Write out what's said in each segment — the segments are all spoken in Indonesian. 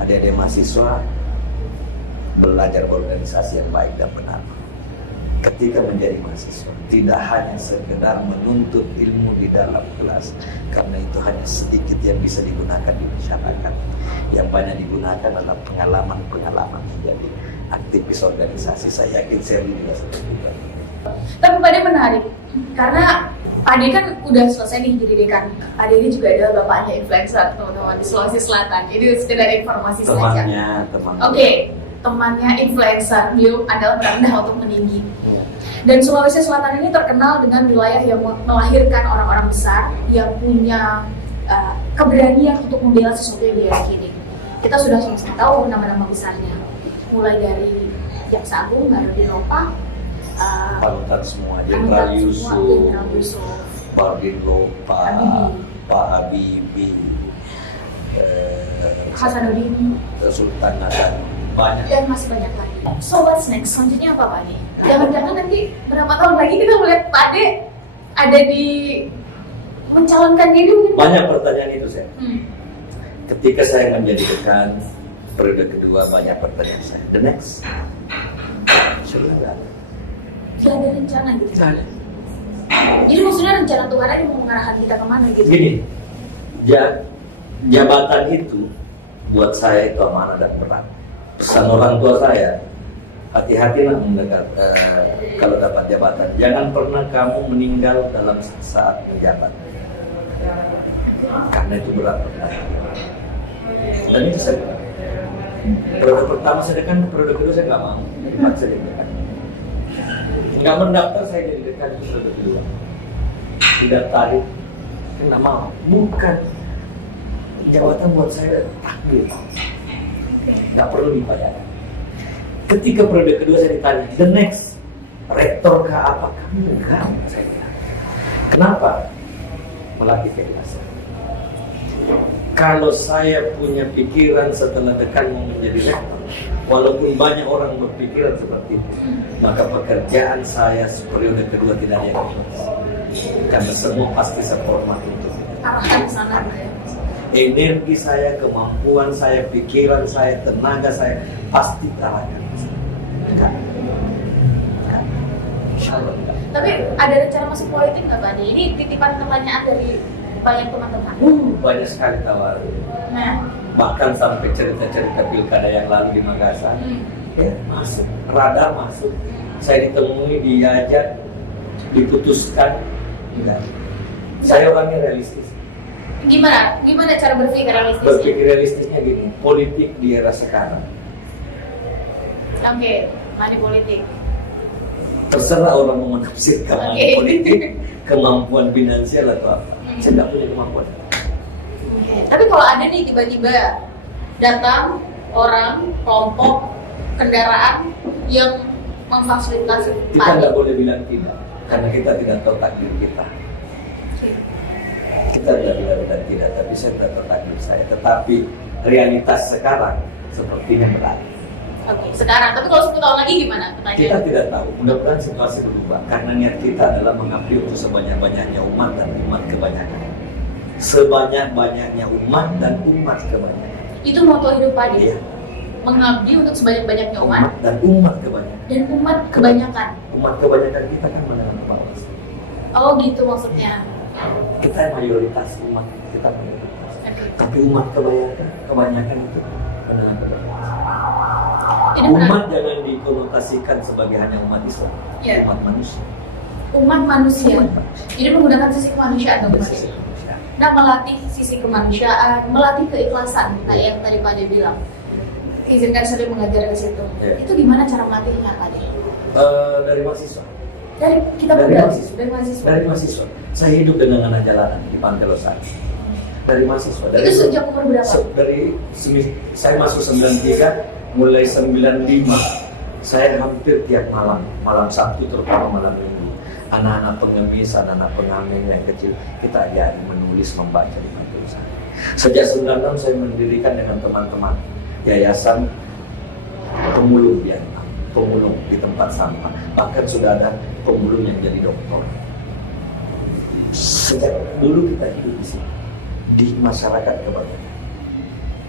adik-adik mahasiswa belajar organisasi yang baik dan benar. Ketika menjadi mahasiswa, tidak hanya sekedar menuntut ilmu di dalam kelas, karena itu hanya sedikit yang bisa digunakan di masyarakat. Yang banyak digunakan adalah pengalaman menjadi aktivis organisasi. Saya yakin Sherly juga seperti itu. Tapi Pak Ade menarik, karena Pak Ade kan udah selesai nih jadi dekan. Pak Ade ini juga adalah bapaknya influencer, teman-teman, di Sulawesi Selatan. Ini sekedar informasi saja. Temannya. Oke, temannya influencer, beliau adalah merendah untuk meninggi. Dan Sulawesi Selatan ini terkenal dengan wilayah yang melahirkan orang-orang besar yang punya keberanian untuk membela sesuatu yang dia yakini. Kita sudah sama-sama tahu nama-nama besarnya, mulai dari Jaksa Agung, Harudin Lopa, panutan semua, Jenderal Yusuf, Bardin Lopa, Pak Habibie, Hasanuddin, Sultan Hasan, banyak. Dan masih banyak lagi. So what's next? Selanjutnya apa Pak Ade? Jangan-jangan nanti berapa tahun lagi kita melihat Pak Ade ada di mencalonkan diri mungkin? Banyak pertanyaan itu saya. Ketika saya menjadi dekan periode kedua, banyak pertanyaan saya. The next, sudah Gak ada rencana gitu. tidak ada. Jadi maksudnya rencana Tuhan aja mau mengarahkan kita kemana gitu? Gini, jabatan itu buat saya itu amanah dan berat. Pesan orang tua saya, hati-hatilah mendekat kalau dapat jabatan. Jangan pernah kamu meninggal dalam saat menjabat, karena itu berat. Dan itu saya, periode pertama saya dekan, periode kedua saya nggak mau, dipaksa jadi dekan. Nggak mendaftar saya jadi dekan itu periode kedua. Tidak tarik, nggak mau. Bukan jabatan buat saya takdir. Nggak perlu dibayar. Ketika periode kedua saya ditanya, the next, rektor kah apa? Enggak, saya bilang. Kenapa? Melatih keikhlasan. Kalau saya punya pikiran setelah dekan mau menjadi rektor, walaupun banyak orang berpikiran seperti itu, maka pekerjaan saya periode kedua tidak ada yang ikhlas. Karena semua pasti saya hormat itu. Arahkan ke sana ya. Energi saya, kemampuan saya, pikiran saya, tenaga saya pasti terahkan. Insyaallah. Tapi ada rencana masuk politik nggak Pak Ade? Ini titipan pertanyaan dari banyak teman-teman. Banyak sekali tawaran. Nah, Bahkan sampai cerita-cerita pilkada yang lalu di Makassar, ya masuk, radar masuk. Saya ditemui, diajak, diputuskan. Enggak. Saya orangnya realistis. Gimana cara berpikir realistisnya? Berpikir realistisnya gini, politik di era sekarang. Oke, money politik. Terserah orang mau menafsirkan politik, kemampuan finansial atau apa. Saya tidak punya kemampuan. Tapi kalau ada nih tiba-tiba datang orang, kelompok, kendaraan yang memfasilitasi Kita nggak boleh bilang tidak, karena kita tidak tahu takdir kita. Kita tidak bilang tidak, tapi saya tidak tahu takdir saya. Tetapi realitas sekarang sepertinya berat. Oke, sekarang. Tapi kalau 10 tahun lagi gimana? Kita tidak tahu. Mudah-mudahan situasi berubah. Karena niat kita adalah mengabdi untuk sebanyak-banyaknya umat dan umat kebanyakan. Sebanyak-banyaknya umat dan umat kebanyakan. Itu moto hidup Pak Ade. Iya. Mengabdi untuk sebanyak-banyaknya umat Dan umat kebanyakan. dan umat kebanyakan. Umat kebanyakan kita kan menengah ke bawah. Oh gitu maksudnya. Kita mayoritas umat, kita mayoritas. Oke. Tapi umat kebanyakan itu menengah ke bawah. Ini Umat menarik. jangan dikonotasikan sebagai hanya umat Islam, Iya. umat manusia. Umat manusia. Umat manusia. Jadi menggunakan sisi kemanusiaan dong Pak Sisi Ade. manusia. Nah, melatih sisi kemanusiaan, melatih keikhlasan, kayak yang tadi Pak Ade bilang. Izinkan saya mengajar ke situ. Iya. Itu gimana cara melatihnya Pak Ade? Dari mahasiswa. Dari kita Dari berdua, mahasiswa. dari mahasiswa. Dari mahasiswa. Saya hidup dengan anak jalanan di Pantai Losari. Dari mahasiswa. Itu sejak umur berapa? Saya masuk 93, mulai 95. Saya hampir tiap malam Sabtu terutama malam Minggu. Anak-anak pengemis, anak-anak pengamen yang kecil, kita ajari menulis, membaca di Pantai Losari. Sejak 96 saya mendirikan dengan teman-teman yayasan pemulung di tempat sampah. Bahkan sudah ada pemulung yang jadi dokter. Sejak dulu kita hidup di sini, di masyarakat kebanyakan.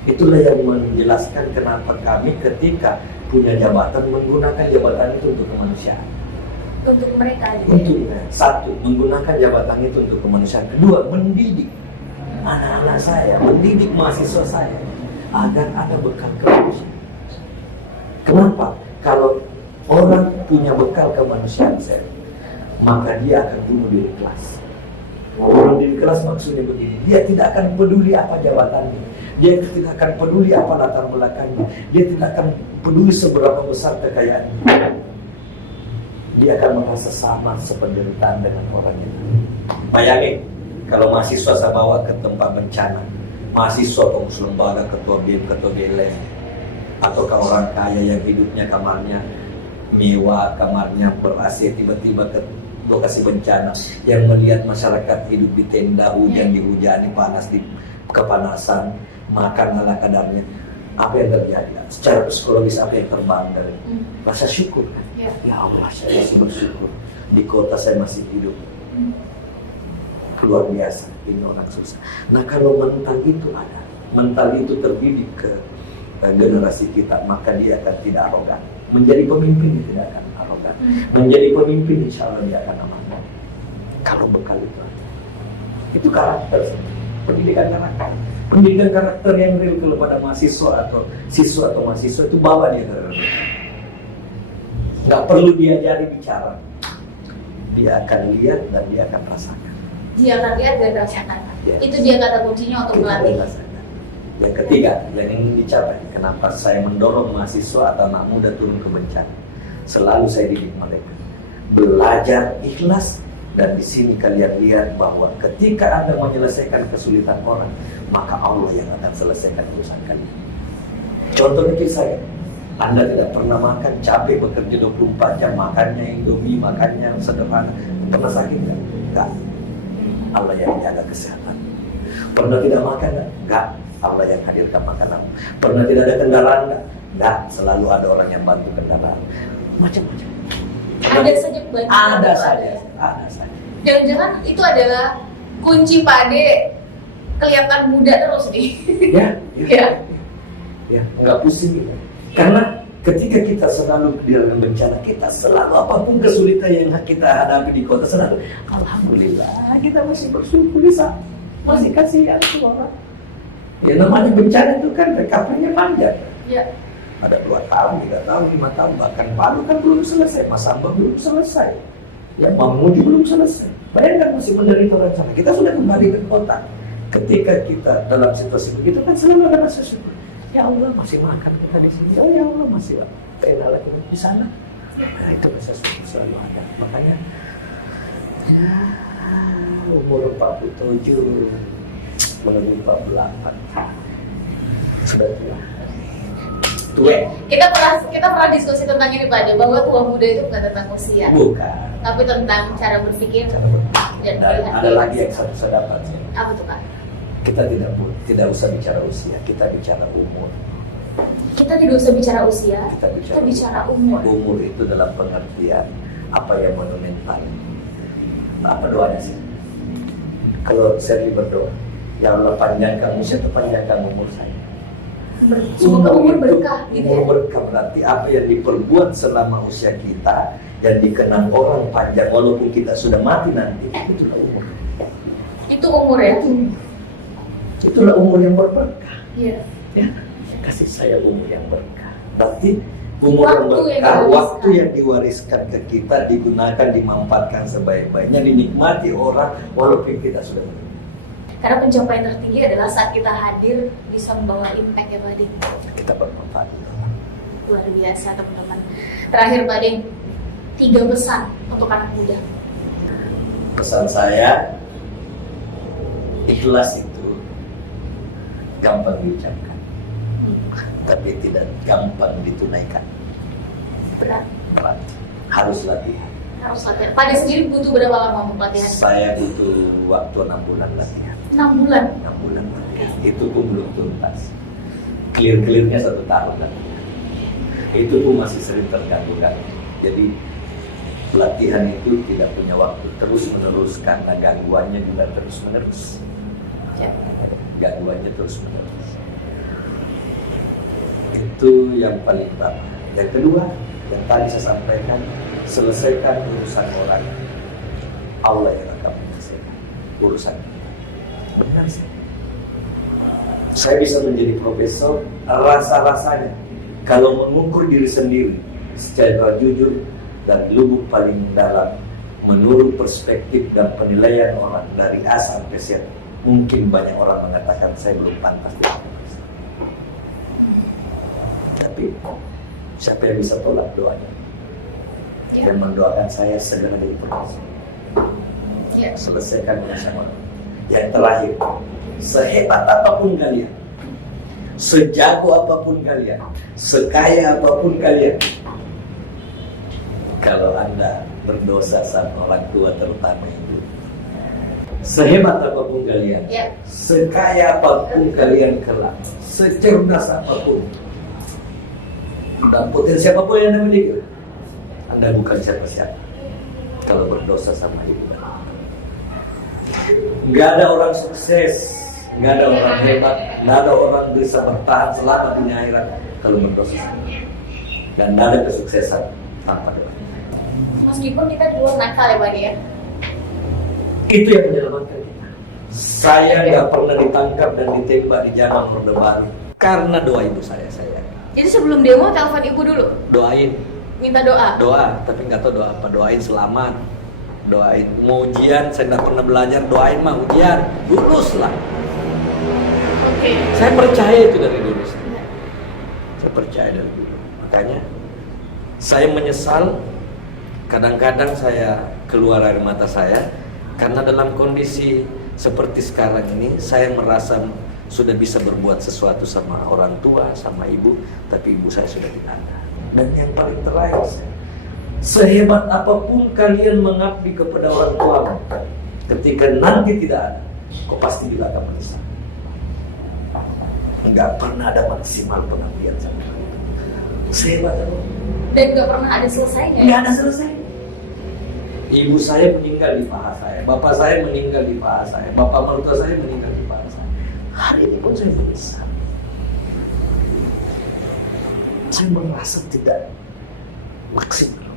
Itulah yang menjelaskan kenapa kami ketika punya jabatan menggunakan jabatan itu untuk kemanusiaan. Untuk mereka gitu. Untuk satu, menggunakan jabatan itu untuk kemanusiaan. Kedua, mendidik anak-anak saya, mendidik mahasiswa saya agar ada bekal kemanusiaan. Kenapa? Kalau orang punya bekal kemanusiaan, maka dia akan bunuh diri kelas. Bunuh diri kelas maksudnya begini, dia tidak akan peduli apa jabatannya, dia tidak akan peduli apa latar belakangnya, dia tidak akan peduli seberapa besar kekayaannya. Dia akan merasa sama sependeritaan dengan orang itu. Bayangin, kalau mahasiswa saya bawa ke tempat bencana, mahasiswa pengurus lembaga, ketua BEM, ketua BLM, atau ke orang kaya yang hidupnya kamarnya mewah, kamarnya ber-AC, tiba-tiba ke lokasi bencana, yang melihat masyarakat hidup di tenda, hujan dihujani, panas di kepanasan, makan ala kadarnya. Apa yang terjadi? Secara psikologis apa yang terbang dari rasa syukur kan? Ya Allah, saya masih bersyukur di kota saya masih hidup. Luar biasa, ini orang susah. Nah, kalau mental itu ada, mental itu terdidik ke generasi kita, maka dia akan tidak arogan. Menjadi pemimpin dia tidak akan arogan. Menjadi pemimpin insya Allah dia akan amanah. Kalau bekal itu ada. Itu karakter, pendidikan karakter. Pendidikan karakter yang real kalau pada mahasiswa atau siswa atau mahasiswa itu bawa dia ke dalam. Nggak perlu diajari bicara, dia akan lihat dan dia akan rasakan. Dia akan lihat dan rasakan. Yes. Itu dia kata kuncinya untuk melatih. Yang ketiga, yang ingin dicapai, kenapa saya mendorong mahasiswa atau anak muda turun ke bencana? Selalu saya didik mereka belajar ikhlas, dan di sini kalian lihat bahwa ketika Anda menyelesaikan kesulitan orang, maka Allah yang akan selesaikan urusan kalian. Contoh kecil saya, Anda tidak pernah makan, capek bekerja 24 jam, makannya Indomie, makannya sederhana, pernah sakit kan? Enggak. Allah yang jaga kesehatan. Pernah tidak makan? Enggak. Allah yang hadirkan makanan. Pernah tidak ada kendaraan? Enggak. Selalu ada orang yang bantu kendaraan. Macam-macam. Ada saja banyak. Ada saja. Jangan-jangan itu adalah kunci Pak Ade kelihatan muda terus nih. Ya, nggak pusing gitu. Karena ketika kita selalu di dalam bencana, kita selalu apapun kesulitan yang kita hadapi di kota, selalu alhamdulillah kita masih bersyukur bisa, masih kasihan tuh orang. Ya namanya bencana itu kan recovery-nya panjang. Ya. Ada 2 tahun, 3 tahun, 5 tahun, bahkan Palu kan belum selesai, Mas Amba belum selesai, ya Mamuju belum selesai. Bayangkan masih menderita orang sana. Kita sudah kembali ke kota. Ketika kita dalam situasi begitu kan selalu ada rasa syukur. Ya Allah masih makan kita di sini. Oh ya Allah masih enak lagi di sana. Nah itu rasa syukur selalu ada. Makanya ya umur 47 menuju 48 sudah tua. Kita pernah diskusi tentang ini Pak Ade, bahwa tua muda itu bukan tentang usia. Bukan. Tapi tentang cara berpikir. Dan ada lagi yang satu saya dapat. Apa tuh Pak? Kita tidak usah bicara usia, kita bicara umur. Kita tidak usah bicara usia, kita bicara umur. Umur itu dalam pengertian apa yang monumental. Apa doanya sih? Kalau saya berdoa, ya Allah panjangkan usia atau panjangkan umur saya. Semoga umur berkah gitu ya. Umur berkah berarti apa yang diperbuat selama usia kita yang dikenang orang panjang walaupun kita sudah mati nanti, itulah umur. Itu umur ya? Itulah umur yang berberkah. Iya. Ya, kasih saya umur yang berkah. Berarti umur yang berkah, yang waktu yang diwariskan ke kita digunakan, dimanfaatkan sebaik-baiknya, dinikmati orang walaupun kita sudah mati. Karena pencapaian tertinggi adalah saat kita hadir bisa membawa impact ya Pak Ade. Kita bermanfaat. Luar biasa teman-teman. Terakhir Pak Ade, 3 pesan untuk anak muda. Pesan saya, ikhlas itu gampang diucapkan, tapi tidak gampang ditunaikan. Berat. Harus latihan. Harus latihan. Pak Ade sendiri butuh berapa lama untuk latihan? Saya butuh waktu 6 bulan latihan. 6 bulan? 6 bulan latihan. Itu pun belum tuntas. Clear-clearnya 1 tahun latihan. Itu pun masih sering terganggu. Jadi latihan itu tidak punya waktu, terus menerus karena gangguannya juga terus menerus. Gangguannya terus menerus. Itu yang paling utama. Yang kedua, yang tadi saya sampaikan, selesaikan urusan orang. Allah yang akan menyelesaikan urusan. Benar sih. Saya bisa menjadi profesor, rasa-rasanya kalau mengukur diri sendiri secara jujur dan lubuk paling dalam, menurut perspektif dan penilaian orang dari A sampai Z, mungkin banyak orang mengatakan saya belum pantas. Tapi siapa yang bisa tolak doanya? Dan mendoakan saya segera jadi profesor. Selesaikan urusan orang. Yang terakhir, sehebat apapun kalian, sejago apapun kalian, sekaya apapun kalian, kalau Anda berdosa sama orang tua terutama itu, sehebat apapun kalian, sekaya apapun kalian kelak, secerdas apapun, dan potensi apapun yang Anda miliki, Anda bukan siapa-siapa kalau berdosa sama ibu dan bapak. Nggak ada orang sukses, nggak ada orang hebat, nggak ada orang bisa bertahan selama dunia akhirat kalau berdosa. Dan nggak ada kesuksesan tanpa doa. Meskipun kita di luar nakal ya Pak ya. Itu yang menyelamatkan kita. Saya nggak pernah ditangkap dan ditembak di zaman Orde Baru karena doa ibu saya. Jadi sebelum demo telepon ibu dulu. Doain. Minta doa. Doa, tapi nggak tahu doa apa. Doain selamat. Doain mau ujian, saya nggak pernah belajar. Doain mah ujian, lulus lah. Oke. Saya percaya itu dari dulu. Saya percaya dari dulu. Makanya saya menyesal. Kadang-kadang saya keluar air mata saya karena dalam kondisi seperti sekarang ini saya merasa sudah bisa berbuat sesuatu sama orang tua, sama ibu, tapi ibu saya sudah tidak ada. Dan yang paling terakhir, sehebat apapun kalian mengabdi kepada orang tua, ketika nanti tidak ada, kau pasti juga akan menyesal. Enggak pernah ada maksimal pengabdian sama kalian. Sehebat apapun. Dan nggak pernah ada selesainya. Nggak ada selesai. Ibu saya meninggal di paha saya, bapak saya meninggal di paha saya, bapak mertua saya meninggal di paha saya. Hari ini pun saya menyesal. Saya merasa tidak maksimal.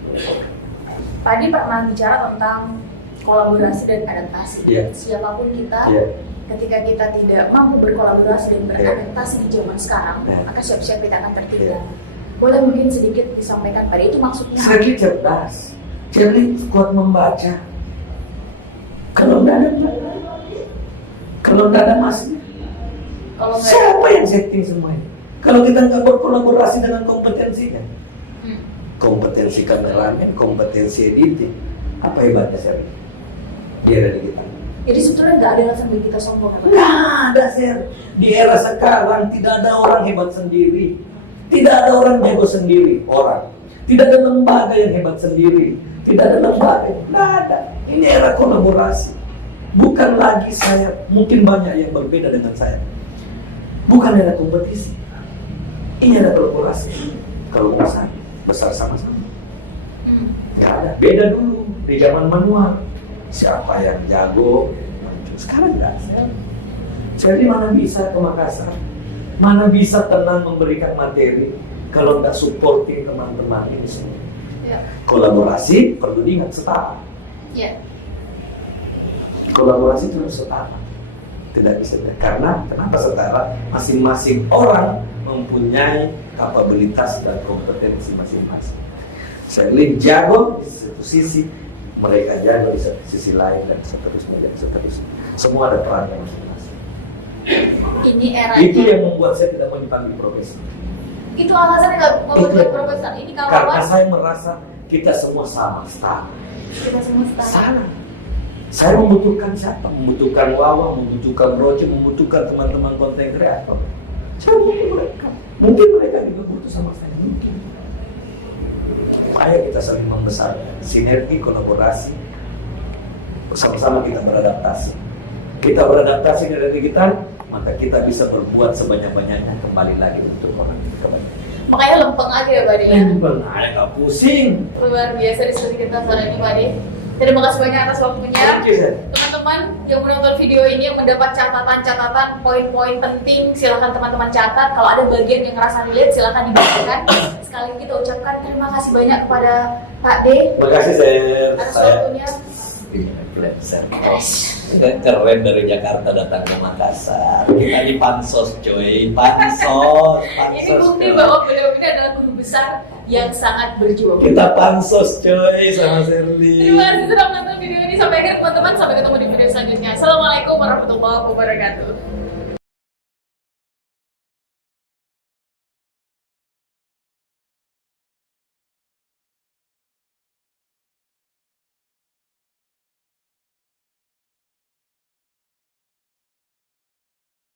Tadi pernah bicara tentang kolaborasi dan adaptasi. Siapapun kita, ketika kita tidak mampu berkolaborasi dan beradaptasi di zaman sekarang, maka siap-siap kita akan tertinggal. Boleh mungkin sedikit disampaikan pada itu maksudnya? Sedikit cerdas. Jadi kuat membaca. Kalau tidak ada masih. Siapa yang setting semuanya? Kalau kita nggak berkolaborasi dengan kompetensinya, kompetensi kameramen, kompetensi editing, apa hebatnya saya? Dia ada di kita. Jadi sebetulnya nggak ada alasan bagi kita sombong. Nggak ada sih. Di era sekarang tidak ada orang hebat sendiri, tidak ada orang jago sendiri. Tidak ada lembaga yang hebat sendiri. Tidak ada lembaga, tidak ada. Ini era kolaborasi. Bukan lagi saya, mungkin banyak yang berbeda dengan saya. Bukan era kompetisi. Ini era kolaborasi. Kalau besar, besar sama-sama. Tidak ada. Beda dulu di zaman manual. Siapa yang jago? Sekarang tidak. Jadi mana bisa ke Makassar? Mana bisa tenang memberikan materi kalau nggak supporting teman-teman ini semua? Kolaborasi perlu diingat setara. Kolaborasi itu harus setara. Tidak bisa karena kenapa setara? Masing-masing orang mempunyai kapabilitas dan kompetensi masing-masing. Saya lihat jago di satu sisi, mereka jago di satu sisi lain dan seterusnya dan seterusnya. Semua ada perannya masing-masing. Ini era itu yang membuat saya tidak mau dipanggil profesor. Itu alasannya nggak mau jadi profesor. Ini kalau karena saya merasa kita semua sama, setara. Kita semua setara. Saya membutuhkan siapa? Membutuhkan Wawa, membutuhkan Roji, membutuhkan teman-teman konten kreator. Saya butuh mereka. Mungkin mereka juga butuh sama saya. Mungkin. Ayo kita saling membesarkan, sinergi, kolaborasi, bersama-sama kita beradaptasi. Kita beradaptasi dari kita, maka kita bisa berbuat sebanyak-banyaknya kembali lagi untuk orang kembali. Makanya lempeng aja ya Pak De. Lempeng aja, nggak pusing. Luar biasa diskusi kita sore ini Pak De. Terima kasih banyak atas waktunya. Thank you, sir. Teman-teman teman-teman yang menonton video ini yang mendapat catatan-catatan, poin-poin penting, silahkan teman-teman catat. Kalau ada bagian yang ngerasa relate, silahkan dibagikan. Sekali lagi kita ucapkan terima kasih banyak kepada Pak D. Terima kasih, Sir. Atas waktunya. Keren dari Jakarta datang ke Makassar. Kita di pansos coy, pansos. Ini bukti bahwa beliau ini adalah guru besar yang sangat berjuang. Kita pansos coy sama Serdi. Terima kasih sudah menonton video ini sampai akhir teman-teman. Sampai ketemu di video selanjutnya. Assalamualaikum warahmatullahi wabarakatuh.